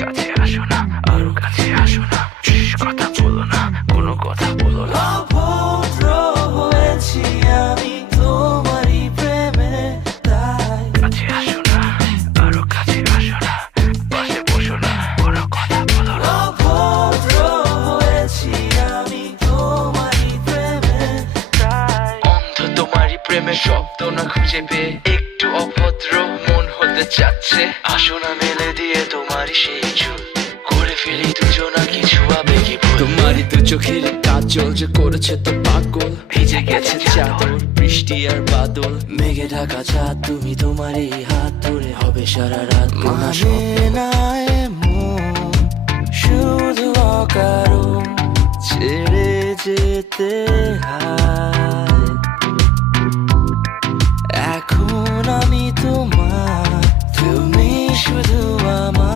কাছে আসো না, আরো কাছে আসো না, কথা বলো না, কোনো কথা বলো না। অভদ্র হয়েছি আমি তোমারই প্রেমে, তাই কাছে আসো না, আরো কাছে আসো না, পাশে বসো না, কোনো কথা বলো না। অভদ্র হয়েছি আমি তোমারই প্রেমে, তাই অন্ধ তোমারই প্রেমে শব্দ না খুঁজে পেয়ে একটু অভদ্র মন হতে চাচ্ছে। আসো না মেলে দিয়ে তোমারই সেই চুল, করে ফেলি দুজনা কিছু আবেগী ভুল। তোমারই দু চোখের কাজল যে করেছে তো পাগল, ভিজে গেছে চাদর বৃষ্টি আর বাদল, মেঘে ঢাকা চাঁদ তুমি তোমারই হাত ধরে হবে সারা রাত গোনা স্বপ্ন। মানে না এমন শুধু অকারণ ছেড়ে যেতে হয়।